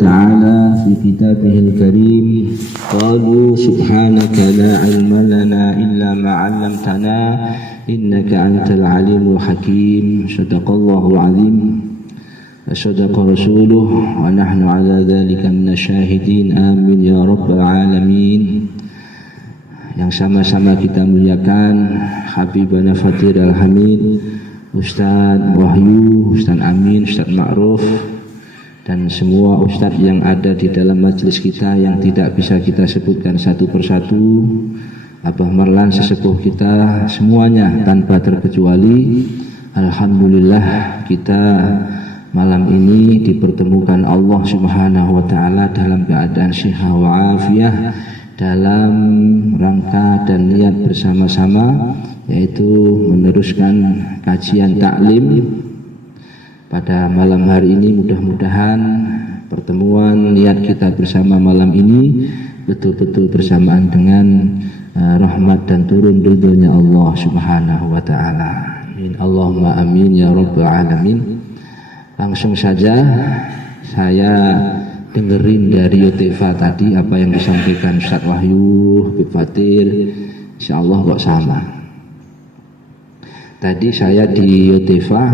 تعالى في كتابه الكريم قالوا سبحانك لا علم لنا إلا ما علمتنا إنك أنت العليم الحكيم صدق الله العظيم وصدق رسوله ونحن على ذلك من الشاهدين آمين يا رب العالمين. Yang sama-sama kita muliakan Habibana Fatir Al-Hamid, Ustadz Wahyu, Ustadz Amin, Ustadz Ma'ruf, dan semua ustadz yang ada di dalam majelis kita yang tidak bisa kita sebutkan satu persatu, Abah Marlan sesepuh kita semuanya tanpa terkecuali. Alhamdulillah kita malam ini dipertemukan Allah Subhanahu wa taala dalam keadaan sehat wa afiah, dalam rangka dan niat bersama-sama, yaitu meneruskan kajian taklim pada malam hari ini. Mudah-mudahan pertemuan niat kita bersama malam ini betul-betul bersamaan dengan rahmat dan turun ridhonya Allah Subhanahu wa taala. Allahumma amin ya rabbal alamin. Langsung saja saya dengerin dari Yotefa tadi apa yang disampaikan Ustadz Wahyu, Habib Fatir, insyaallah kok sama. Tadi saya di Yotefa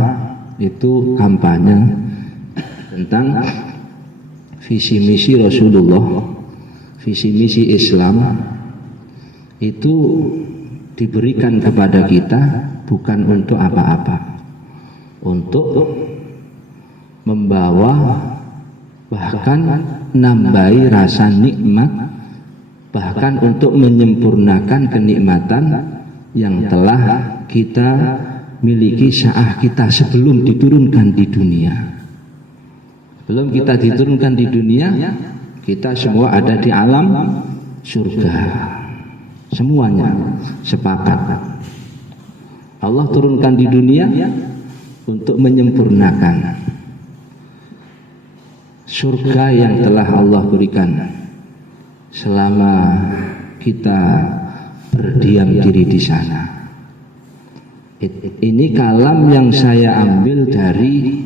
itu kampanye tentang visi misi Rasulullah, visi misi Islam itu diberikan kepada kita bukan untuk apa-apa, untuk membawa bahkan nambahi rasa nikmat, bahkan untuk menyempurnakan kenikmatan yang telah kita miliki saat kita sebelum diturunkan di dunia. Sebelum kita diturunkan di dunia, kita semua ada di alam surga. Semuanya sepakat. Allah turunkan di dunia untuk menyempurnakan surga yang telah Allah berikan selama kita berdiam diri di sana. Ini kalam yang saya ambil dari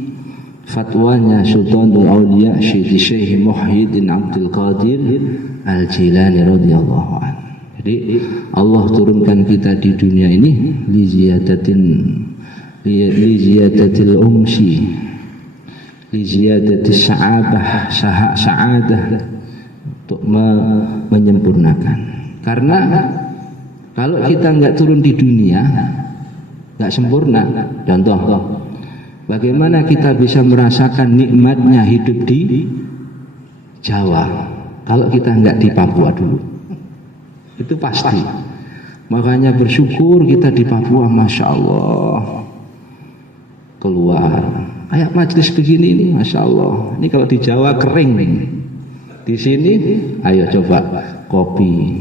fatwanya Sultanul Auliya Syekh Muhyiddin Abdul Qadir Al-Jilani radhiyallahu anhu. Jadi Allah turunkan kita di dunia ini li ziyadatil umsi, li ziyadati sa'adah, untuk menyempurnakan. Karena kalau kita nggak turun di dunia nggak sempurna. Contoh, bagaimana kita bisa merasakan nikmatnya hidup di Jawa kalau kita nggak di Papua dulu? Itu pasti. Makanya bersyukur kita di Papua, masya Allah, keluar kayak majelis begini ini, masya Allah. Ini kalau di Jawa kering nih. Di sini, ayo coba kopi,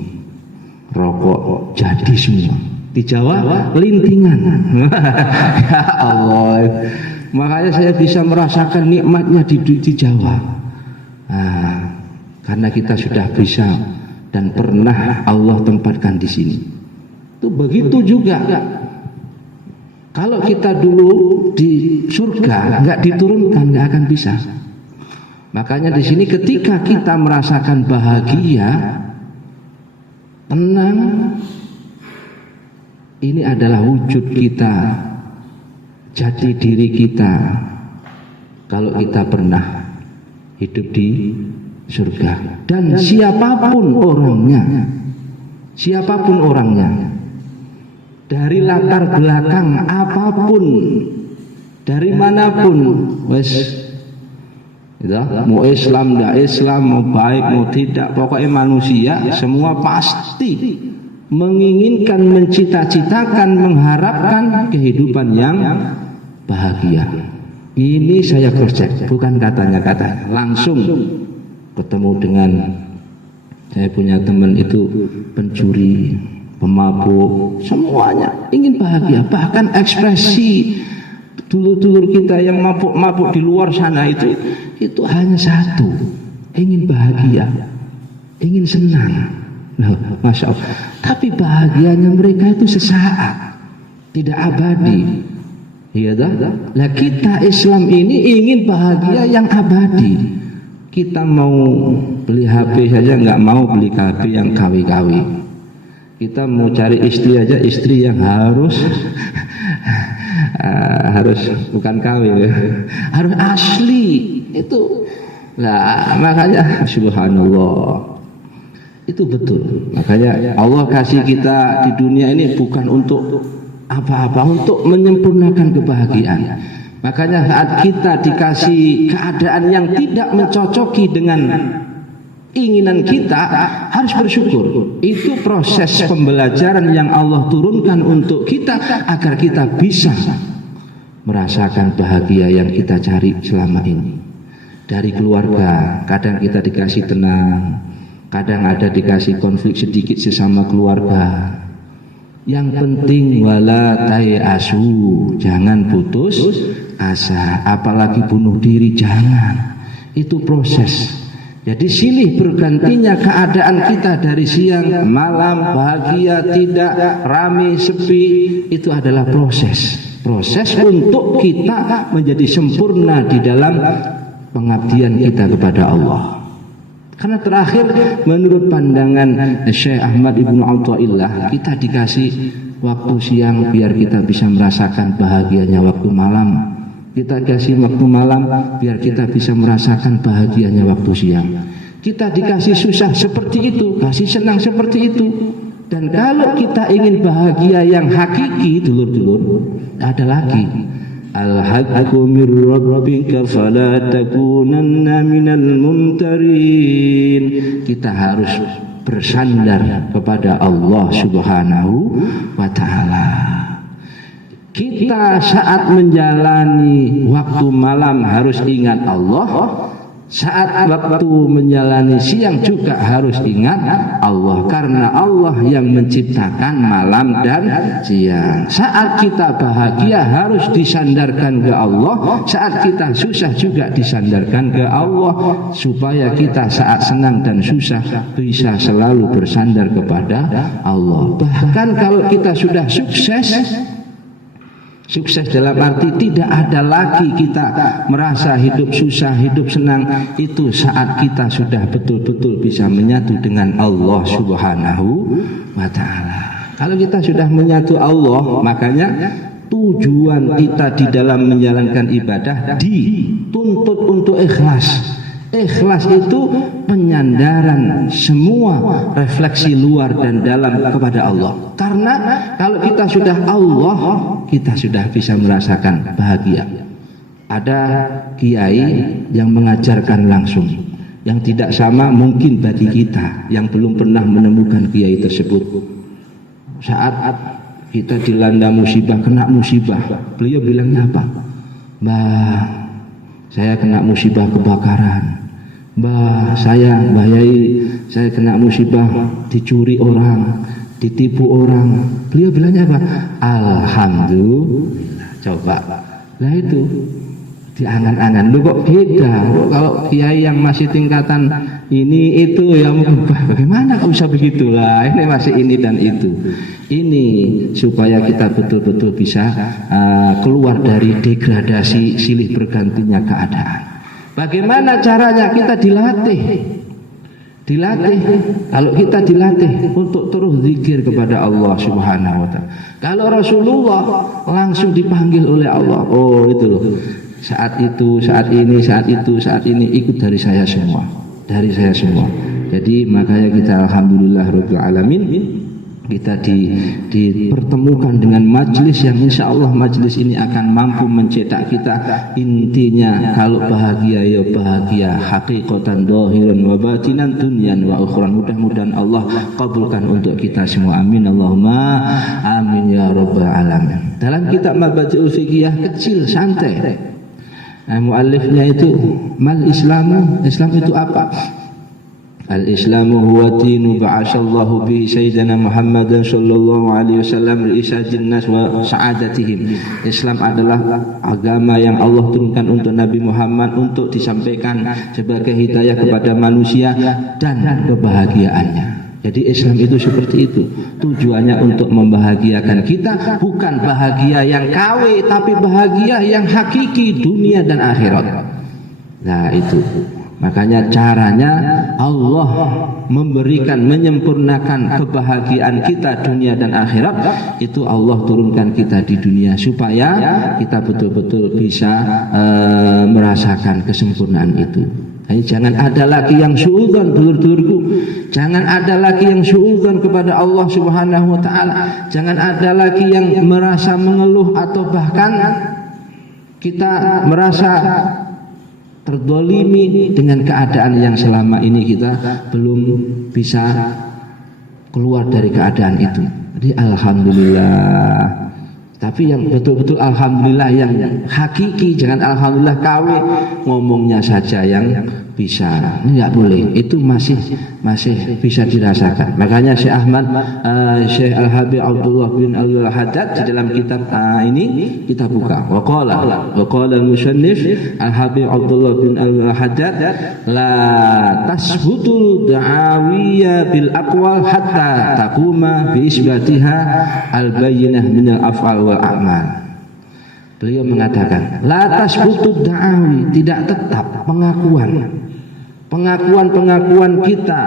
rokok, jadi semua. Di Jawa lintingan. Ya Allah. Makanya saya bisa merasakan nikmatnya di Jawa. Nah, karena kita sudah bisa dan pernah Allah tempatkan di sini. Itu begitu juga. Kalau kita dulu di surga nggak diturunkan, nggak akan bisa. Makanya di sini ketika kita merasakan bahagia, tenang, ini adalah wujud kita, jati diri kita. Kalau kita pernah hidup di surga, dan siapapun orangnya, dari latar belakang apapun, dari manapun, mau Islam, tidak Islam, mau baik, mau tidak, pokoknya manusia semua pasti menginginkan, mencita-citakan, mengharapkan kehidupan yang bahagia. Ini saya cross check, bukan katanya-katanya. Langsung ketemu dengan, saya punya teman itu pencuri, pemabuk, semuanya ingin bahagia. Bahkan ekspresi dulur-dulur kita yang mabuk-mabuk di luar sana itu hanya satu, ingin bahagia, ingin senang. Nah, masya Allah. Tapi bahagianya mereka itu sesaat, tidak abadi. Iya dah. Lah kita Islam ini ingin bahagia yang abadi. Kita mau beli HP saja nggak mau beli HP yang KW-KW. Kita mau cari istri aja, istri yang harus bukan KW ya, harus asli itu. Nah, makanya subhanallah, itu betul. Makanya Allah kasih kita di dunia ini bukan untuk apa-apa, untuk menyempurnakan kebahagiaan. Makanya saat kita dikasih keadaan yang tidak mencocoki dengan keinginan kita, harus bersyukur. Itu proses pembelajaran yang Allah turunkan untuk kita agar kita bisa merasakan bahagia yang kita cari selama ini. Dari keluarga, kadang kita dikasih tenang, kadang ada dikasih konflik sedikit sesama keluarga. Yang penting wala tayasu, jangan putus asa, apalagi bunuh diri jangan. Itu proses. Jadi silih bergantinya keadaan kita dari siang malam, bahagia tidak, rame sepi, itu adalah proses. Proses untuk kita menjadi sempurna di dalam pengabdian kita kepada Allah. Karena terakhir menurut pandangan Syekh Ahmad Ibnu Athaillah, kita dikasih waktu siang biar kita bisa merasakan bahagianya waktu malam. Kita kasih waktu malam biar kita bisa merasakan bahagianya waktu siang. Kita dikasih susah seperti itu, kasih senang seperti itu. Dan kalau kita ingin bahagia yang hakiki, dulur-dulur, ada lagi. Al-haqqu mir rabbika fala takunanna minal mumtarin. Kita harus bersandar kepada Allah Subhanahu wa ta'ala. Kita saat menjalani waktu malam harus ingat Allah. Saat waktu menjalani siang juga harus ingat Allah, karena Allah yang menciptakan malam dan siang. Saat kita bahagia harus disandarkan ke Allah, saat kita susah juga disandarkan ke Allah, supaya kita saat senang dan susah bisa selalu bersandar kepada Allah. Bahkan kalau kita sudah sukses dalam arti tidak ada lagi kita merasa hidup susah, hidup senang, itu saat kita sudah betul-betul bisa menyatu dengan Allah Subhanahu wa ta'ala. Kalau kita sudah menyatu Allah, makanya tujuan kita di dalam menjalankan ibadah dituntut untuk ikhlas. Ikhlas itu penyandaran semua refleksi luar dan dalam kepada Allah. Karena kalau kita sudah Allah, kita sudah bisa merasakan bahagia. Ada kiai yang mengajarkan langsung, yang tidak sama mungkin bagi kita yang belum pernah menemukan kiai tersebut. Saat kita dilanda musibah, kena musibah, beliau bilangnya apa? Mbah, saya kena musibah kebakaran. Mbah, saya kena musibah dicuri orang, ditipu orang. Beliau bilangnya apa? Alhamdulillah. Coba, lah itu diangan-angan. Lu kok beda? Kalau kiai yang masih tingkatan ini itu ya mungkin bagaimana kok bisa begitulah? Ini masih ini dan itu. Ini supaya kita betul-betul bisa keluar dari degradasi silih bergantinya keadaan. Bagaimana caranya? Kita dilatih. Kalau kita dilatih untuk terus zikir kepada Allah Subhanahu wa ta'ala. Kalau Rasulullah langsung dipanggil oleh Allah, oh itu loh, saat itu, saat ini, saat itu, saat ini, ikut dari saya semua. Jadi makanya kita alhamdulillah rabbil alamin, kita dipertemukan dengan majlis yang insya Allah majlis ini akan mampu mencetak kita. Intinya kalau bahagia ya bahagia hakikatan dohiran wa batinan dunyan wa ukhran. Mudah-mudahan Allah kabulkan untuk kita semua, amin Allahumma amin ya rabbal alamin. Dalam kitab Mabadi'ul Fiqhiyah kecil santai, muallifnya itu mal Islamu, Islam itu apa? Al-Islamu huwa dinu ba'asallahu bihi sayyidina Muhammadan sallallahu alaihi wasallam li'isadin nas wa sa'adatihim. Islam adalah agama yang Allah turunkan untuk Nabi Muhammad untuk disampaikan sebagai hidayah kepada manusia dan kebahagiaannya. Jadi Islam itu seperti itu. Tujuannya untuk membahagiakan kita, bukan bahagia yang KW, tapi bahagia yang hakiki dunia dan akhirat. Nah itu. Makanya caranya Allah memberikan, menyempurnakan kebahagiaan kita dunia dan akhirat, itu Allah turunkan kita di dunia supaya kita betul-betul bisa merasakan kesempurnaan itu. Jadi jangan ada lagi yang suudzon, dulur-dulurku. Jangan ada lagi yang suudzon kepada Allah Subhanahu wa taala. Jangan ada lagi yang merasa mengeluh atau bahkan kita merasa terdolimi dengan keadaan yang selama ini kita belum bisa keluar dari keadaan itu. Jadi alhamdulillah. Tapi yang betul-betul alhamdulillah yang hakiki, jangan alhamdulillah KW ngomongnya saja yang bisa. Ini enggak boleh. Itu masih bisa dirasakan. Makanya Syekh Ahmad Syekh Al-Habib Abdullah bin Al-Haddad di dalam kitab ini kita buka. Wa qala al-musannif Al-Habib Abdullah bin Al-Haddad la tasbutul da'awiyya bil aqwal hatta taquma bi isbatiha al-bayyinah min al-af'al wal a'mal. Beliau mengatakan la tasbutud da'awi, tidak tetap pengakuan kita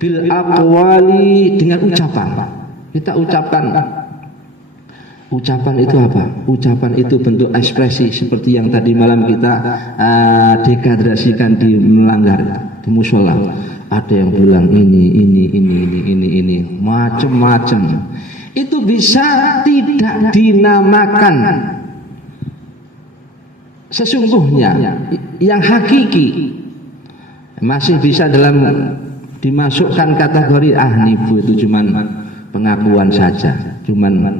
bil aqwali, dengan ucapan. Kita ucapan itu apa? Ucapan itu bentuk ekspresi seperti yang tadi malam kita dekadrasikan di melanggar di musola. Ada yang bilang ini macam-macam. Itu bisa tidak dinamakan sesungguhnya yang hakiki, masih bisa dalam dimasukkan kategori nipu, itu cuman pengakuan saja, cuman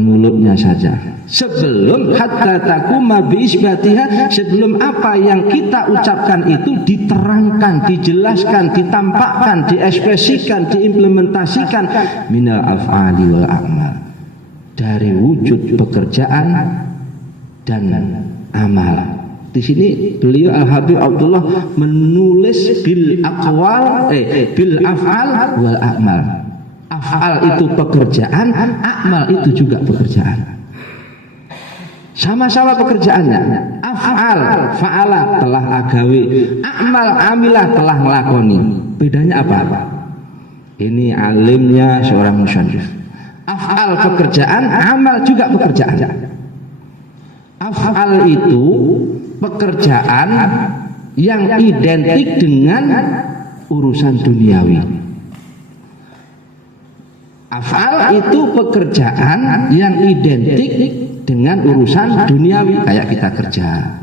mulutnya saja. Sebelum hatta takuma bi isbatiha, sebelum apa yang kita ucapkan itu diterangkan, dijelaskan, ditampakkan, diekspresikan, diimplementasikan minal af'ali wal a'mal, dari wujud pekerjaan dan amal. Di sini beliau Al-Habib Abdullah menulis bil aqwal bil af'al wal a'mal. Af'al itu pekerjaan, a'mal itu juga pekerjaan. Sama-sama pekerjaannya. Af'al, fa'ala, telah agawe. A'mal, amilah, telah ngelakoni. Bedanya apa? Ini alimnya seorang musannif. Af'al pekerjaan, amal juga pekerjaan. Af'al itu pekerjaan yang identik dengan urusan duniawi. Af'al itu pekerjaan yang identik dengan urusan duniawi, kayak kita kerja,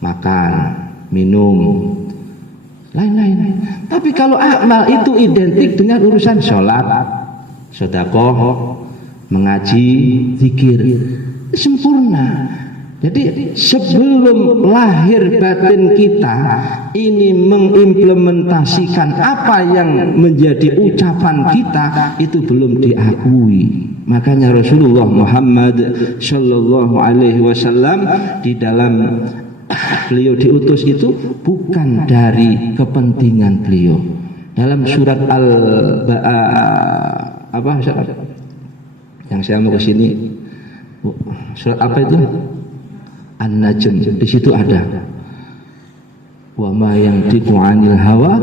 makan, minum, lain-lain. Tapi kalau amal itu identik dengan urusan sholat, sedekah, mengaji, zikir, sempurna. Jadi sebelum lahir batin kita ini mengimplementasikan apa yang menjadi ucapan kita, itu belum diakui. Makanya Rasulullah Muhammad Sallallahu Alaihi Wasallam di dalam beliau diutus itu bukan dari kepentingan beliau. Dalam surat yang saya mau ke sini, surat apa itu? An-Najm. Di situ ada wa ma yantiqu 'anil hawa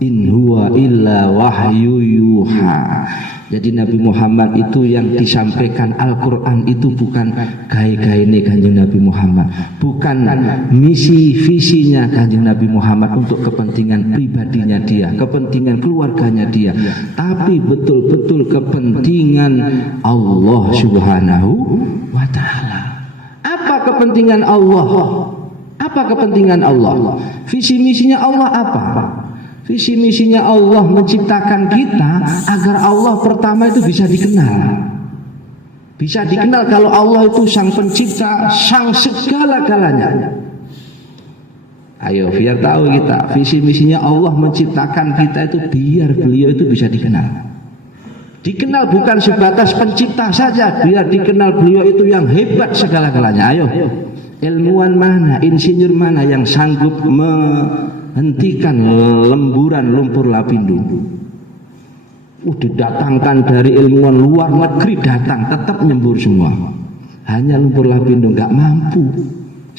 in huwa illa wahyu yuha. Jadi Nabi Muhammad itu yang disampaikan Al-Quran itu bukan gaya-gaya Kanjeng Nabi Muhammad, bukan misi visinya Kanjeng Nabi Muhammad untuk kepentingan pribadinya dia, kepentingan keluarganya dia, tapi betul-betul kepentingan Allah Subhanahu wa ta'ala. Apa kepentingan Allah? Apa kepentingan Allah? Visi misinya Allah apa? Visi misinya Allah menciptakan kita agar Allah pertama itu bisa dikenal. Bisa dikenal kalau Allah itu sang pencipta, sang segala-galanya. Ayo biar tahu kita, visi misinya Allah menciptakan kita itu biar beliau itu bisa dikenal. Dikenal bukan sebatas pencipta saja, biar dikenal beliau itu yang hebat segala-galanya. Ayo, ilmuwan mana, insinyur mana yang sanggup hentikan lemburan lumpur lapindo? Didatangkan dari ilmuwan luar negeri, datang tetap nyembur semua. Hanya lumpur lapindo nggak mampu.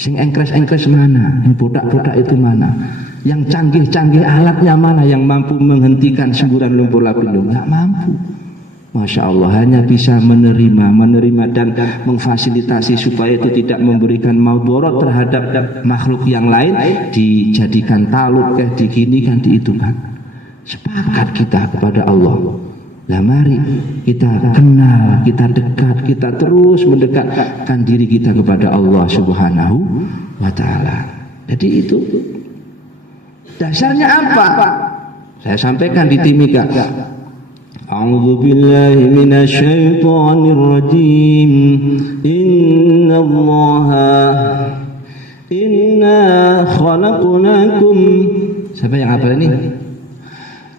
Sing engkres-engkres mana? Yang botak-botak itu mana? Yang canggih-canggih alatnya mana yang mampu menghentikan semburan lumpur lapindo? Nggak mampu. Masya Allah, hanya bisa menerima dan memfasilitasi supaya itu tidak memberikan maudharat terhadap makhluk yang lain, dijadikan talut, diginikan, diitukan. Sepakat kita kepada Allah. Nah mari kita kenal, kita dekat, kita terus mendekatkan diri kita kepada Allah Subhanahu wa Ta'ala. Jadi itu dasarnya apa? Saya sampaikan di Timika. A'udzu billahi minasy syaithanir rajim. Inna khalaqnakum. Siapa yang hafal ini?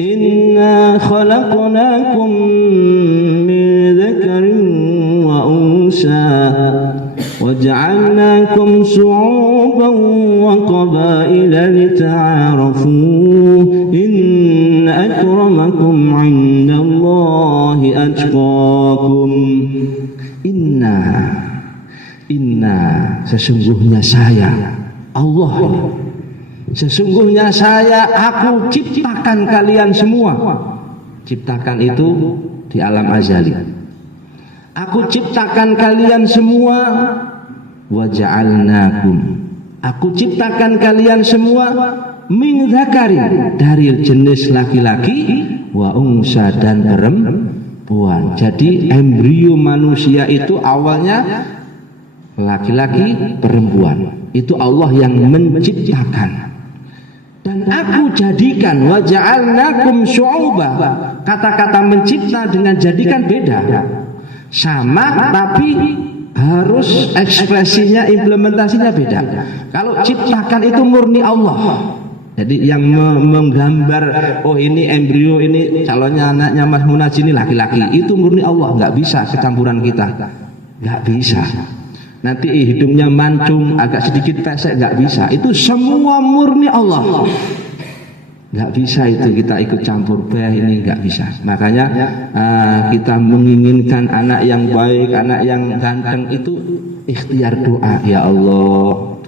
Inna khalaqnakum min dzakarin wa unsa waja'alnakum syu'uban wa qabaila lita'arafu inna akramakum 'indallahi atqakum. Inna sesungguhnya saya Allah, sesungguhnya aku ciptakan kalian semua. Ciptakan itu di alam azali. Aku ciptakan kalian semua. Wa ja'alnakum. Aku ciptakan kalian semua min dzakarin, dari jenis laki-laki, wa unsa, dan perempuan. Jadi embrio manusia itu awalnya laki-laki, perempuan. Itu Allah yang menciptakan. Dan aku jadikan wa ja'alnakum syu'uba. Kata-kata mencipta dengan jadikan beda. Sama tapi harus ekspresinya, implementasinya beda. Kalau ciptakan itu murni Allah. Jadi yang menggambar, oh ini embrio, ini calonnya anaknya Mas Munaj, ini laki-laki, itu murni Allah. Nggak bisa kecampuran kita, nggak bisa. Nanti hidungnya mancung, agak sedikit pesek, nggak bisa. Itu semua murni Allah. Nggak bisa itu kita ikut campur, ini nggak bisa. Makanya kita menginginkan anak yang baik, anak yang ganteng, itu ikhtiar doa, ya Allah.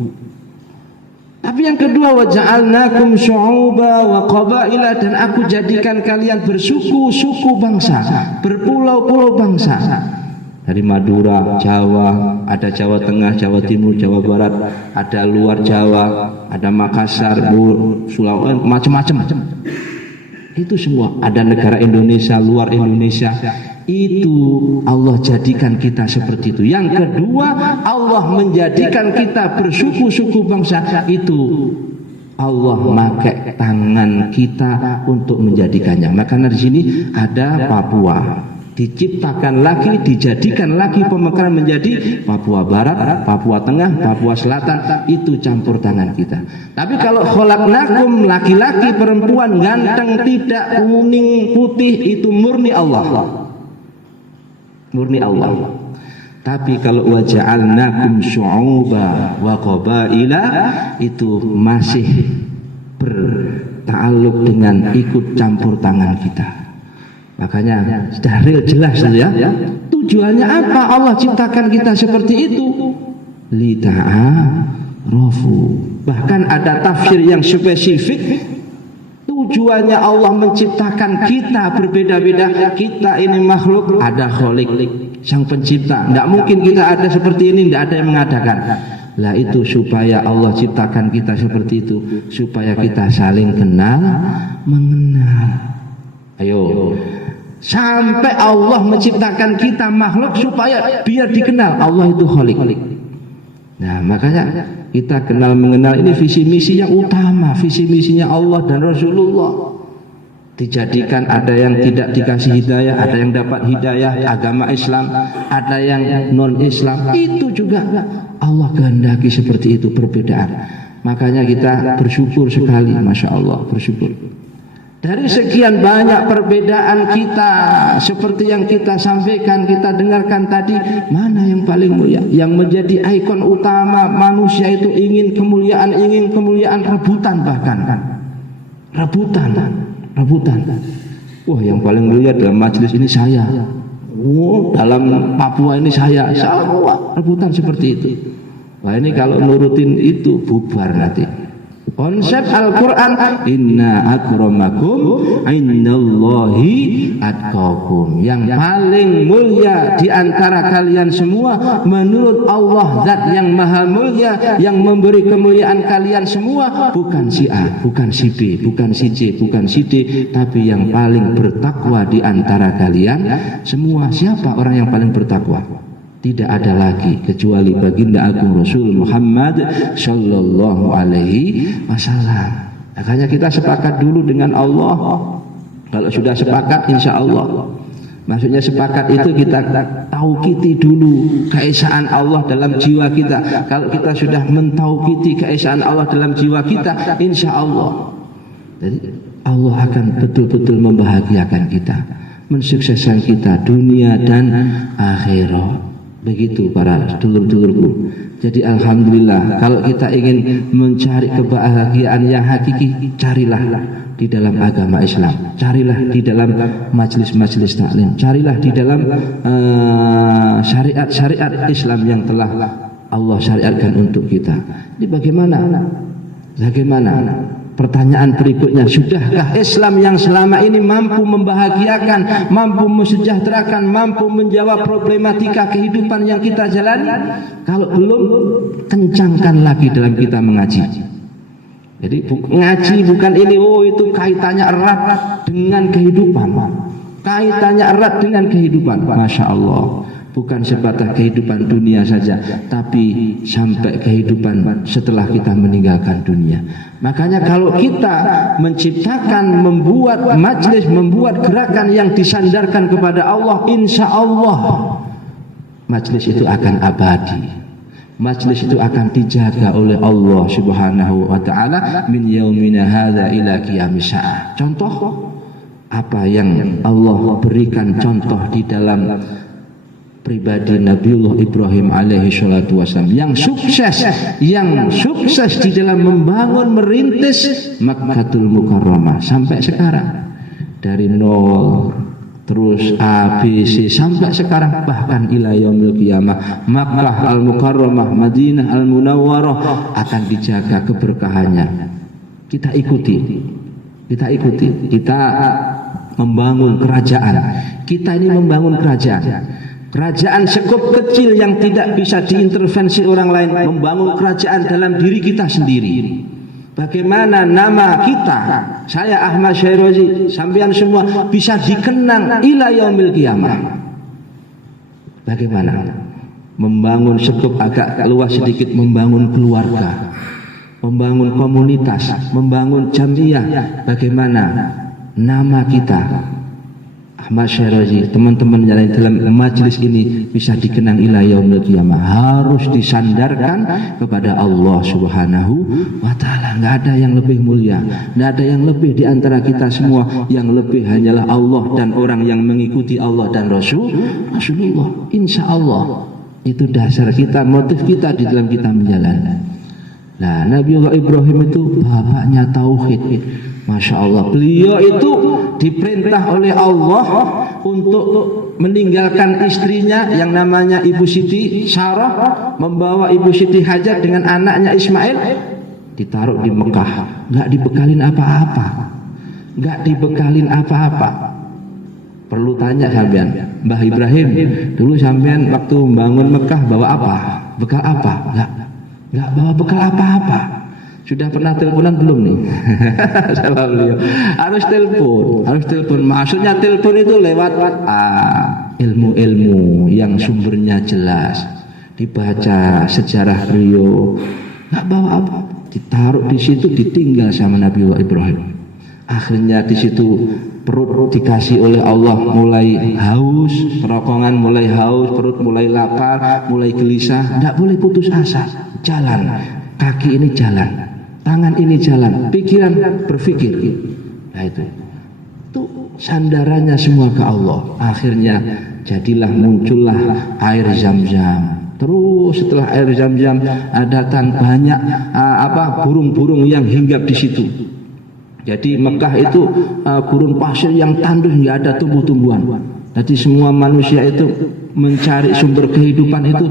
Tapi yang kedua, wa ja'alnakum syu'uba wa qabaila, dan aku jadikan kalian bersuku-suku bangsa, berpulau-pulau bangsa. Dari Madura, Jawa, ada Jawa Tengah, Jawa Timur, Jawa Barat, ada luar Jawa, ada Makassar, Sulawesi, macam-macam. Itu semua. Ada negara Indonesia, luar Indonesia. Itu Allah jadikan kita seperti itu. Yang kedua, Allah menjadikan kita bersuku-suku bangsa. Itu Allah pakai tangan kita untuk menjadikannya. Makanya di sini ada Papua. Diciptakan lagi, dijadikan lagi pemekaran menjadi Papua Barat, Papua Tengah, Papua Selatan. Itu campur tangan kita. Tapi kalau khalaqnakum, laki-laki, perempuan, ganteng, tidak, kuning, putih, itu murni Allah. Murni Allah. Tapi kalau wa ja'alnakum syu'uba wa qabaila, itu masih berta'alluq dengan ikut campur tangan kita. Makanya sudah real jelas ya. Tujuannya apa Allah ciptakan kita seperti itu? Lita'arafu. Bahkan ada tafsir yang spesifik. Tujuannya Allah menciptakan kita berbeda-beda. Kita ini makhluk, ada Khalik, sang pencipta. Tidak mungkin kita ada seperti ini, tidak ada yang mengadakan. Lah itu supaya Allah ciptakan kita seperti itu, supaya kita saling kenal, mengenal. Ayo, sampai Allah menciptakan kita makhluk supaya biar dikenal Allah itu Khalik. Nah makanya kita kenal mengenal ini visi misi yang utama, visi misinya Allah dan Rasulullah. Dijadikan ada yang tidak dikasih hidayah, ada yang dapat hidayah agama Islam, ada yang non Islam. Itu juga Allah kehendaki seperti itu, perbedaan. Makanya kita bersyukur sekali, masya Allah, bersyukur. Dari sekian banyak perbedaan kita, seperti yang kita sampaikan, kita dengarkan tadi, mana yang paling mulia? Yang menjadi ikon utama manusia itu ingin kemuliaan, rebutan bahkan. Rebutan. Wah, yang paling mulia dalam majelis ini saya. Dalam Papua ini saya. Semua rebutan seperti itu. Wah, ini kalau nurutin itu bubar nanti. Konsep Al-Quran, inna akramakum indallahi atqakum, yang paling mulia di antara kalian semua menurut Allah, zat yang maha mulia, yang memberi kemuliaan kalian semua, bukan si A, bukan si B, bukan si C, bukan si D, tapi yang paling bertakwa di antara kalian semua. Siapa orang yang paling bertakwa? Tidak ada lagi kecuali baginda agung Rasul Muhammad sallallahu alaihi wasallam. Makanya kita sepakat dulu dengan Allah. Kalau sudah sepakat, insya Allah. Maksudnya sepakat itu kita taukiti dulu keesaan Allah dalam jiwa kita. Kalau kita sudah mentaukiti keesaan Allah dalam jiwa kita, insya Allah, jadi Allah akan betul-betul membahagiakan kita, mensukseskan kita dunia dan akhirat. Begitu para dulur-dulurku. Jadi alhamdulillah, kalau kita ingin mencari kebahagiaan yang hakiki, carilah di dalam agama Islam, carilah di dalam majelis-majelis taklim, carilah di dalam syariat-syariat Islam yang telah Allah syariatkan untuk kita. Ini bagaimana? Pertanyaan berikutnya, sudahkah Islam yang selama ini mampu membahagiakan, mampu mensejahterakan, mampu menjawab problematika kehidupan yang kita jalani? Kalau belum, kencangkan lagi dalam kita mengaji. Jadi ngaji bukan ini, itu kaitannya erat dengan kehidupan. Kaitannya erat dengan kehidupan. Masya Allah. Bukan sebatas kehidupan dunia saja, tapi sampai kehidupan setelah kita meninggalkan dunia. Makanya kalau kita menciptakan, membuat majlis, membuat gerakan yang disandarkan kepada Allah, insya Allah majlis itu akan abadi. Majlis itu akan dijaga oleh Allah Subhanahu wa ta'ala min yaumina hadza ila qiyamis saah. Contoh apa yang Allah berikan contoh di dalam pribadi Nabiullah Ibrahim alaihi salatu wasallam, yang sukses di dalam membangun, merintis Makkatul Mukarramah sampai sekarang, dari nol terus A B C sampai sekarang, bahkan ila yaumil qiyamah. Makkah al-Mukarramah, Madinah al-Munawwarah akan dijaga keberkahannya. Kita ikuti, kita membangun kerajaan. Kita ini membangun kerajaan sekup kecil yang tidak bisa diintervensi orang lain, membangun kerajaan dalam diri kita sendiri. Bagaimana nama kita, saya Ahmad Syairozi, sampean semua bisa dikenang ila yaumil qiyamah? Bagaimana? Membangun sekup agak luas sedikit, membangun keluarga, membangun komunitas, membangun jamiah. Bagaimana nama kita Ahmad Syairozi, teman-teman yang dalam majelis ini bisa dikenang ila yaumil qiyamah? Harus disandarkan kepada Allah Subhanahu wa ta'ala. Nggak ada yang lebih mulia, nggak ada yang lebih di antara kita semua. Yang lebih hanyalah Allah dan orang yang mengikuti Allah dan Rasulullah. Insya Allah itu dasar kita, motif kita di dalam kita menjalani. Nah, Nabiullah Ibrahim itu bapaknya tauhid. Masya Allah, beliau itu diperintah oleh Allah untuk meninggalkan istrinya yang namanya Ibu Siti Sarah, membawa Ibu Siti Hajar dengan anaknya Ismail, ditaruh di Mekah. Nggak dibekalin apa-apa. Perlu tanya sampean, Mbah Ibrahim, dulu sampean waktu membangun Mekah bawa apa? Bekal apa? Nggak bawa bekal apa-apa. Sudah pernah teleponan belum nih? Sama beliau. Harus telepon. Maksudnya telepon itu lewat ilmu-ilmu yang sumbernya jelas, dibaca sejarah beliau. Nggak bawa apa, ditaruh di situ, ditinggal sama Nabiullah Ibrahim. Akhirnya di situ perut dikasih oleh Allah mulai haus, kerongkongan mulai haus, perut mulai lapar, mulai gelisah. Nggak boleh putus asa, jalan. Kaki ini jalan, tangan ini jalan, pikiran berpikir. Nah itu sandarannya semua ke Allah. Akhirnya muncullah air Zam-Zam. Terus setelah air Zam-Zam ada banyak burung-burung yang hinggap di situ. Jadi Mekah itu gurun pasir yang tandus, nggak ada tumbuh-tumbuhan. Jadi semua manusia itu mencari sumber kehidupan itu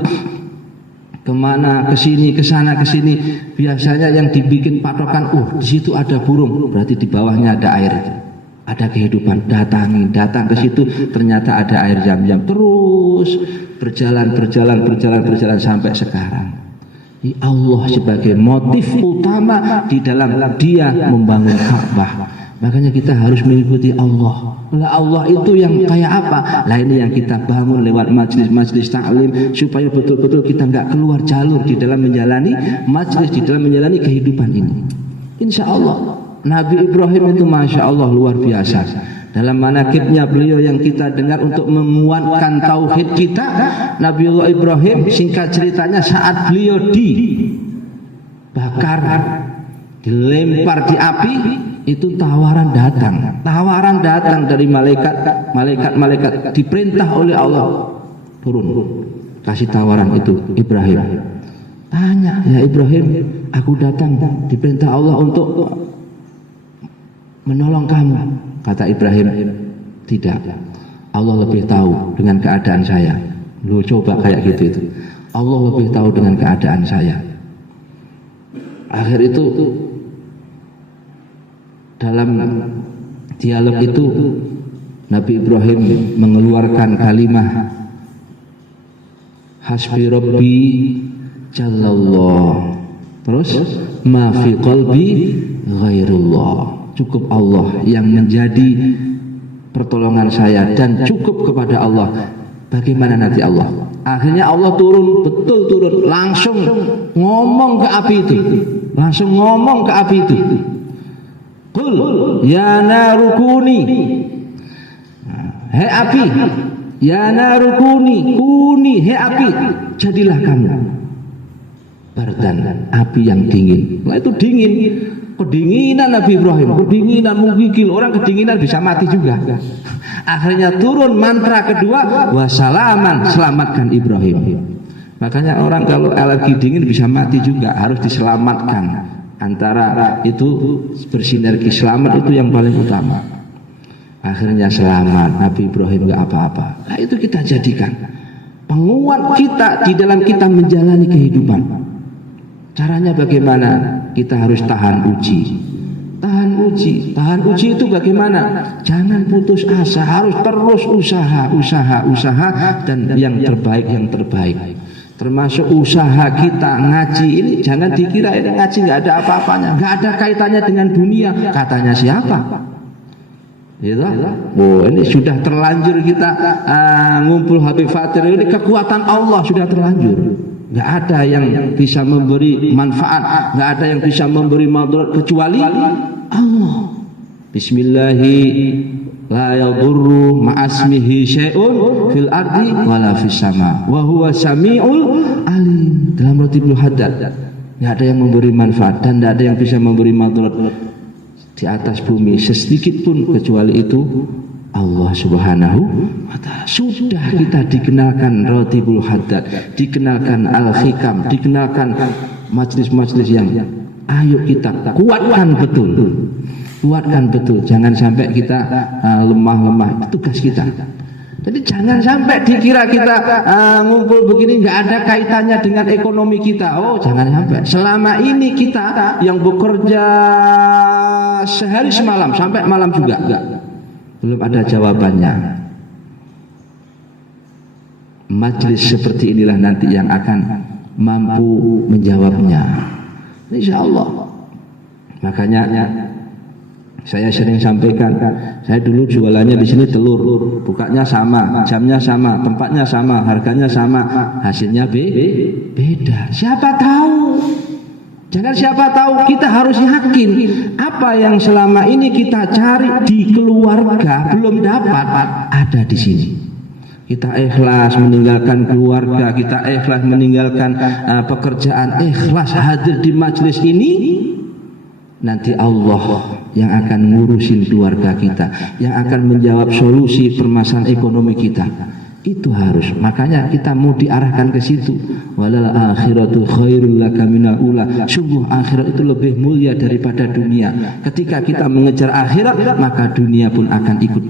kemana, ke sini, ke sana, ke sini. Biasanya yang dibikin patokan, di situ ada burung, berarti di bawahnya ada air, ada kehidupan. Datang ke situ, ternyata ada air Zam-Zam. Terus berjalan sampai sekarang. Allah sebagai motif utama di dalam dia membangun Ka'bah. Makanya kita harus mengikuti Allah. Lah Allah itu yang kayak apa? Lah ini yang kita bangun lewat majlis-majlis ta'lim, supaya betul-betul kita nggak keluar jalur di dalam menjalani majlis, di dalam menjalani kehidupan ini. Insya Allah Nabi Ibrahim itu Masya Allah luar biasa. Dalam manaqibnya beliau yang kita dengar untuk menguatkan tauhid kita, Nabiullah Ibrahim, singkat ceritanya, saat beliau dibakar, dilempar di api, itu tawaran datang dari malaikat, diperintah oleh Allah turun, kasih tawaran itu Ibrahim. Tanya, ya Ibrahim, aku datang diperintah Allah untuk menolong kamu. Kata Ibrahim, tidak, Allah lebih tahu dengan keadaan saya. Lu coba kayak gitu itu, Allah lebih tahu dengan keadaan saya. Akhir itu dalam dialog itu Nabi Ibrahim mengeluarkan kalimat hasbi rabbi jallallah, terus ma fi qalbi ghairullah, cukup Allah yang menjadi pertolongan saya dan cukup kepada Allah. Bagaimana nanti Allah? Akhirnya Allah turun, betul turun, langsung ngomong ke api itu, Qul ya narukuni, hei api, ya narukuni, kuni, hei api, jadilah kamu bardan, api yang dingin. Nah itu dingin, kedinginan Nabi Ibrahim, kedinginan menggigil, orang kedinginan bisa mati juga. Akhirnya turun mantra kedua, wassalaman, selamatkan Ibrahim. Makanya orang kalau alergi dingin bisa mati juga, harus diselamatkan. Antara itu bersinergi, selamat itu yang paling utama. Akhirnya selamat, Nabi Ibrahim nggak apa-apa. Nah itu kita jadikan penguat kita di dalam kita menjalani kehidupan. Caranya bagaimana? Kita harus tahan uji. Tahan uji itu bagaimana? Jangan putus asa, harus terus usaha dan yang terbaik. Termasuk usaha kita ngaji ini, jangan dikira ini ngaji nggak ada apa-apanya, nggak ada kaitannya dengan dunia. Katanya siapa? Gitu? Ini sudah terlanjur kita ngumpul Habib Fatir, ini kekuatan Allah sudah terlanjur. Nggak ada yang bisa memberi manfaat, nggak ada yang bisa memberi madarat kecuali Allah. Bismillahirrahmanirrahim. La yadurru ma'asmihi syai'un fil ardi wala fis sama wa huwa sami'ul alim. Dalam Ratibul Haddad, tidak ada yang memberi manfaat dan tidak ada yang bisa memberi madarat di atas bumi sedikit pun kecuali itu Allah Subhanahu wa ta'ala. Sudah kita dikenalkan Ratibul Haddad, dikenalkan Al-Hikam, dikenalkan majlis-majlis yang ayo kita kuatkan betul, jangan sampai kita lemah, tugas kita. Jadi jangan sampai dikira kita ngumpul begini nggak ada kaitannya dengan ekonomi kita. Jangan sampai. Selama ini kita yang bekerja sehari semalam sampai malam juga belum ada jawabannya. Majlis seperti inilah nanti yang akan mampu menjawabnya, insya Allah. Makanya saya sering sampaikan, saya dulu jualannya di sini telur, bukanya sama, jamnya sama, tempatnya sama, harganya sama, hasilnya beda. Siapa tahu? Jangan siapa tahu, kita harus yakin apa yang selama ini kita cari di keluarga belum dapat, ada di sini. Kita ikhlas meninggalkan keluarga, kita ikhlas meninggalkan pekerjaan, ikhlas hadir di majelis ini. Nanti Allah yang akan ngurusin keluarga kita, yang akan menjawab solusi permasalahan ekonomi kita. Itu harus. Makanya kita mau diarahkan ke situ. Walal akhiratu khairul laka minal ula. Sungguh akhirat itu lebih mulia daripada dunia. Ketika kita mengejar akhirat, maka dunia pun akan ikut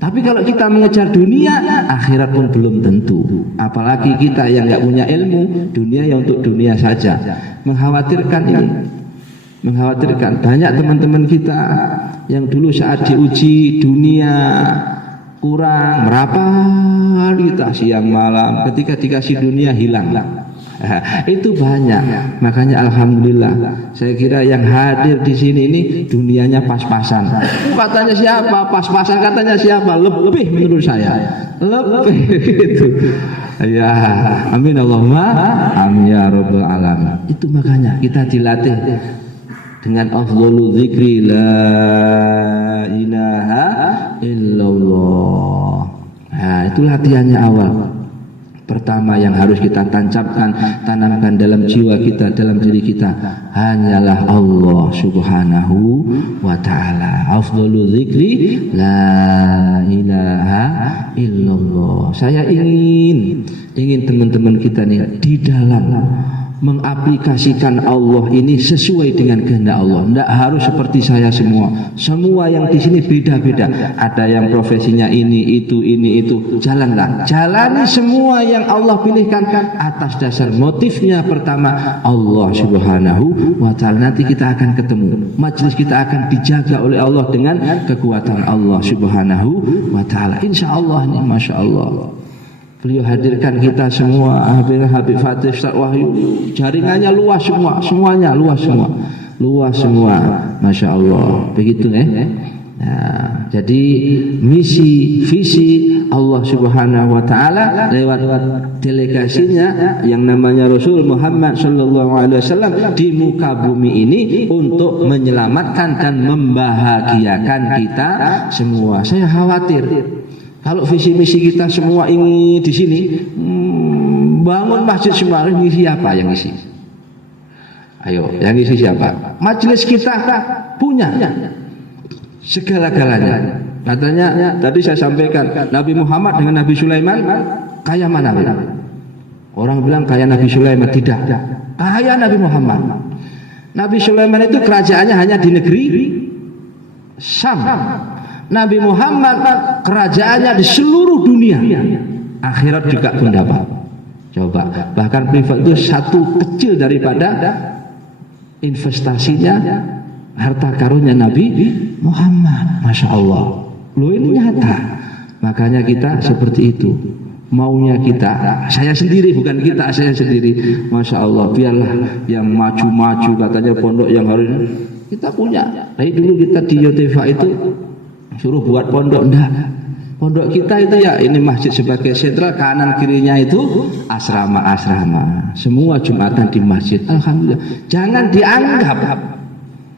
Tapi kalau kita mengejar dunia, akhirat pun belum tentu. Apalagi kita yang nggak punya ilmu, dunia yang untuk dunia saja. Mengkhawatirkan ini, mengkhawatirkan. Banyak teman-teman kita yang dulu saat diuji dunia kurang, merapal kita siang malam, ketika dikasih dunia hilang. Itu banyak. Makanya alhamdulillah, saya kira yang hadir di sini ini dunianya pas-pasan. Katanya siapa? Pas-pasan katanya siapa? Lebih menurut saya. Lebih itu. Ya, amin Allahumma amin ya rabbal alamin. Itu makanya kita dilatih dengan afdhalul dzikri la ilaha illallah. Nah, itu latihannya awal. Pertama yang harus kita tancapkan, tanamkan dalam jiwa kita, dalam diri kita, hanyalah Allah subhanahu wa ta'ala. Afdhalul dzikri la ilaha illallah. Saya ingin teman-teman kita nih di dalam mengaplikasikan Allah ini sesuai dengan kehendak Allah. Tidak harus seperti saya semua. Semua yang di sini beda-beda. Ada yang profesinya ini itu. Jalanlah. Jalani semua yang Allah pilihkan atas dasar motifnya. Pertama Allah subhanahu wa ta'ala. Nanti kita akan ketemu. Majelis kita akan dijaga oleh Allah dengan kekuatan Allah subhanahu wa ta'ala. Insya Allah nih, Masya Allah. Beliau hadirkan kita semua, Habib Fatih, Ustaz Wahyu, jaringannya luas semua, semuanya luas semua, Masya Allah, begitu ya. Nah, jadi misi, visi Allah Subhanahu Wa Taala lewat delegasinya yang namanya Rasul Muhammad Sallallahu Alaihi Wasallam di muka bumi ini untuk menyelamatkan dan membahagiakan kita semua. Saya khawatir. Kalau visi misi kita semua ini di sini, bangun masjid semua, ngisi apa yang ngisi? Ayo, yang ngisi siapa? Majelis kita punya segala-galanya. Katanya tadi saya sampaikan Nabi Muhammad dengan Nabi Sulaiman kaya mana? Orang bilang kaya Nabi Sulaiman, tidak. Kaya Nabi Muhammad. Nabi Sulaiman itu kerajaannya hanya di negeri Syam. Nabi Muhammad kerajaannya di seluruh dunia. Akhirat juga pun dapat. Coba, bahkan privat itu satu kecil daripada investasinya harta karunnya Nabi Muhammad. Masya Allah. Loh, ini nyata. Makanya kita seperti itu. Maunya kita, saya sendiri, bukan kita, saya sendiri. Masya Allah, biarlah yang maju-maju katanya pondok yang harus kita punya. Dari dulu kita di Yotefa itu suruh buat pondok, enggak. Pondok kita itu ya ini masjid sebagai sentral, kanan kirinya itu asrama-asrama. Semua Jumatan di masjid. Alhamdulillah. Jangan dianggap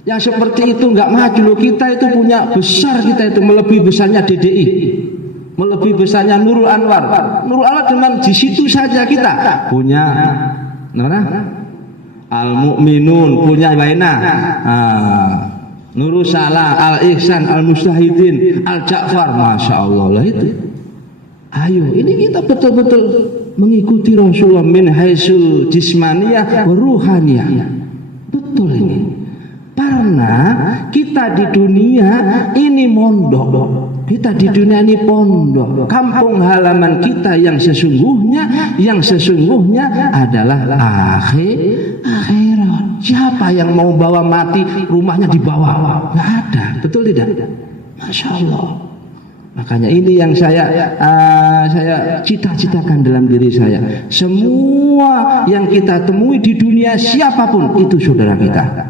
yang seperti itu enggak maju. Loh, kita itu punya besar, kita itu melebihi besarnya DDI. Melebihi besarnya Nurul Anwar. Nurul Anwar dengan di situ saja kita punya Al-Mu'minun, punya Baina. Nurul Salah, Al-Ihsan, Al-Mustahidin, Al-Ja'far, Masya Allah lah itu. Ayo, ini kita betul-betul mengikuti Rasulullah min haisul jismaniyah wa ruhaniyah. Betul ini. Karena kita di dunia ini mondok. Kita di dunia ini pondok. Kampung halaman kita yang sesungguhnya adalah akhirat. Siapa yang mau bawa mati rumahnya dibawa? Nggak ada, betul tidak? Masya Allah. Makanya ini yang saya cita-citakan dalam diri saya. Semua yang kita temui di dunia siapapun itu saudara kita.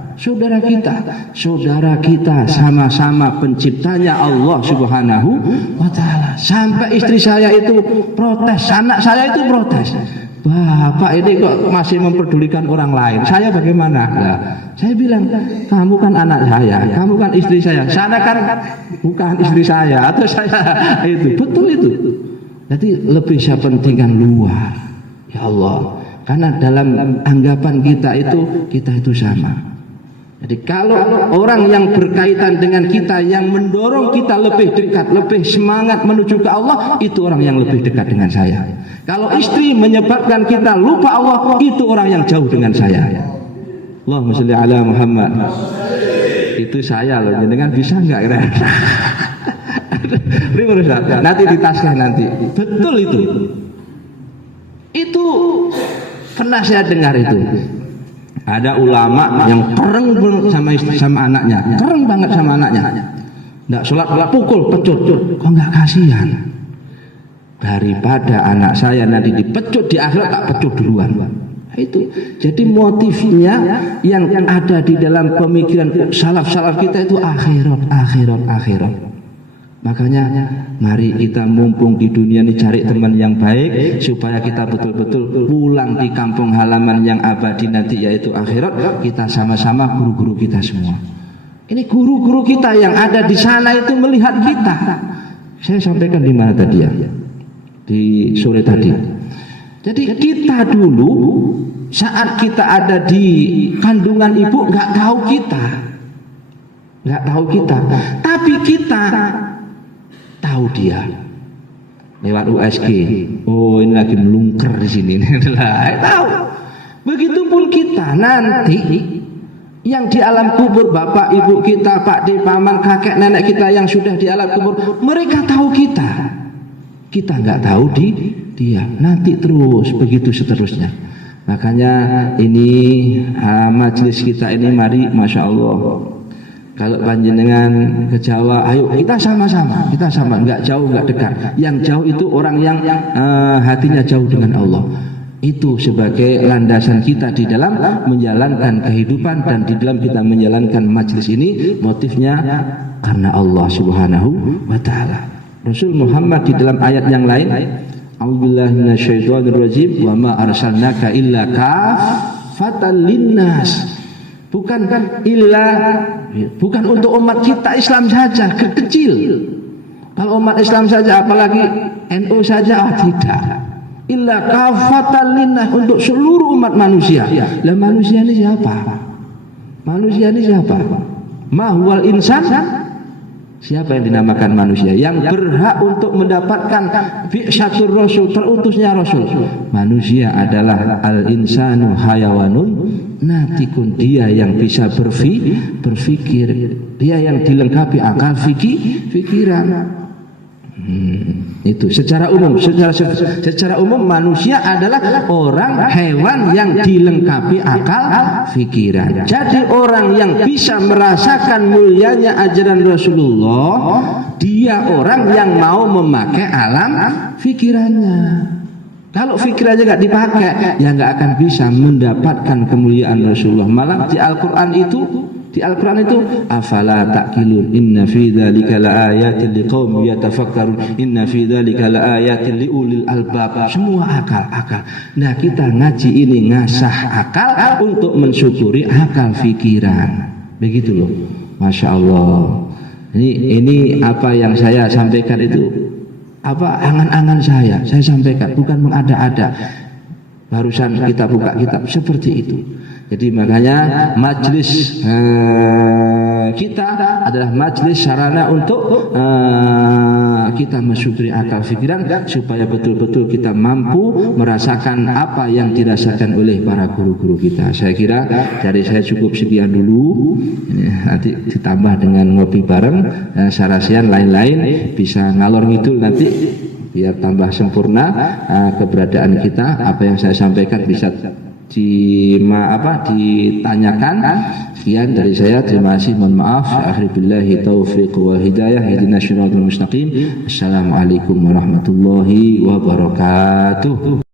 Saudara kita sama-sama penciptanya Allah Subhanahu wa ta'ala. Sampai istri saya itu protes, anak saya itu protes. Bapak ini kok masih memperdulikan orang lain. Saya bagaimana? Nah, saya bilang, kamu kan anak saya, kamu kan istri saya. Sana kan bukan istri saya atau saya itu. Betul itu. Jadi lebih saya pentingkan luar. Ya Allah. Karena dalam anggapan kita itu sama. Jadi kalau orang yang berkaitan dengan kita, yang mendorong kita lebih dekat, lebih semangat menuju ke Allah, itu orang yang lebih dekat dengan saya. Kalau istri menyebabkan kita lupa Allah, itu orang yang jauh dengan saya. Allahumma sholli ala Muhammad. Itu saya loh, dengan bisa enggak kira-kira? Nanti ditasnya nanti. Betul itu. Itu pernah saya dengar itu. Ada ulama yang keren sama anaknya, keren banget sama anaknya. Nggak sholat pukul, pecut. Kok nggak kasihan? Daripada anak saya nanti dipecut di akhirat, tak pecut duluan. Itu. Jadi motifnya yang ada di dalam pemikiran salaf kita itu akhirat. Makanya mari kita mumpung di dunia ini cari teman yang baik supaya kita betul-betul pulang di kampung halaman yang abadi nanti yaitu akhirat. Kita sama-sama guru-guru kita semua. Ini guru-guru kita yang ada di sana itu melihat kita. Saya sampaikan di mana tadi ya? Di sore tadi. Jadi kita dulu saat kita ada di kandungan ibu nggak tahu kita, tapi kita tahu dia lewat USG. Oh ini lagi melungker di sini, tahu. Begitupun kita nanti yang di alam kubur, bapak ibu kita, pak di paman, kakek nenek kita yang sudah di alam kubur, mereka tahu kita. Kita nggak tahu dia. Nanti terus begitu seterusnya. Makanya ini majelis kita ini mari, masya Allah. Kalau panjenengan ke Jawa, ayo kita sama-sama, nggak jauh nggak dekat. Yang jauh itu orang yang hatinya jauh dengan Allah. Itu sebagai landasan kita di dalam menjalankan kehidupan dan di dalam kita menjalankan majelis ini motifnya karena Allah Subhanahu wa Ta'ala. Rasul Muhammad di dalam ayat yang lain, A'udzubillahi minasyaitonirrajim, wa ma arsalnaka illa kaffatan linnas. Bukan untuk umat kita Islam saja, kecil. Kalau umat Islam saja, apalagi NU saja, tidak. Illa kaffatan linnas, untuk seluruh umat manusia. Lah manusia ini siapa? Mahwal insan. Siapa yang dinamakan manusia yang berhak untuk mendapatkan bi'syatur rasul, terutusnya rasul? Manusia adalah al-insanu hayawanun natikun, dia yang bisa berpikir, dia yang dilengkapi akal pikiran. Itu secara umum manusia adalah orang hewan yang dilengkapi akal pikiran. Jadi orang yang bisa merasakan mulianya ajaran Rasulullah, dia orang yang mau memakai alam pikirannya. Kalau pikirannya nggak dipakai, ya nggak akan bisa mendapatkan kemuliaan Rasulullah. Malah di Al-Quran itu afala ta'qilun inna fi dzalika laayatin liqaumin yatafakkarun inna fi dzalika laayatin liulil albab. Semua akal. Nah, kita ngaji ini ngasah akal untuk mensyukuri akal pikiran. Begitu loh. Masya Allah. Ini apa yang saya sampaikan itu angan-angan saya sampaikan, bukan mengada-ada. Barusan kita buka kitab seperti itu. Jadi makanya majelis kita adalah majelis sarana untuk kita mensyukuri akal pikiran supaya betul-betul kita mampu merasakan apa yang dirasakan oleh para guru-guru kita. Saya kira dari saya cukup sekian dulu. Nanti ditambah dengan ngopi bareng, sarasian lain-lain bisa ngalor ngidul nanti biar tambah sempurna keberadaan kita. Apa yang saya sampaikan bisa ditanyakan. Sekian dari saya, terima kasih, mohon maaf. Akhir billahi taufiq wal hidayah, ihdinas siratal mustaqim. Assalamualaikum warahmatullahi wabarakatuh.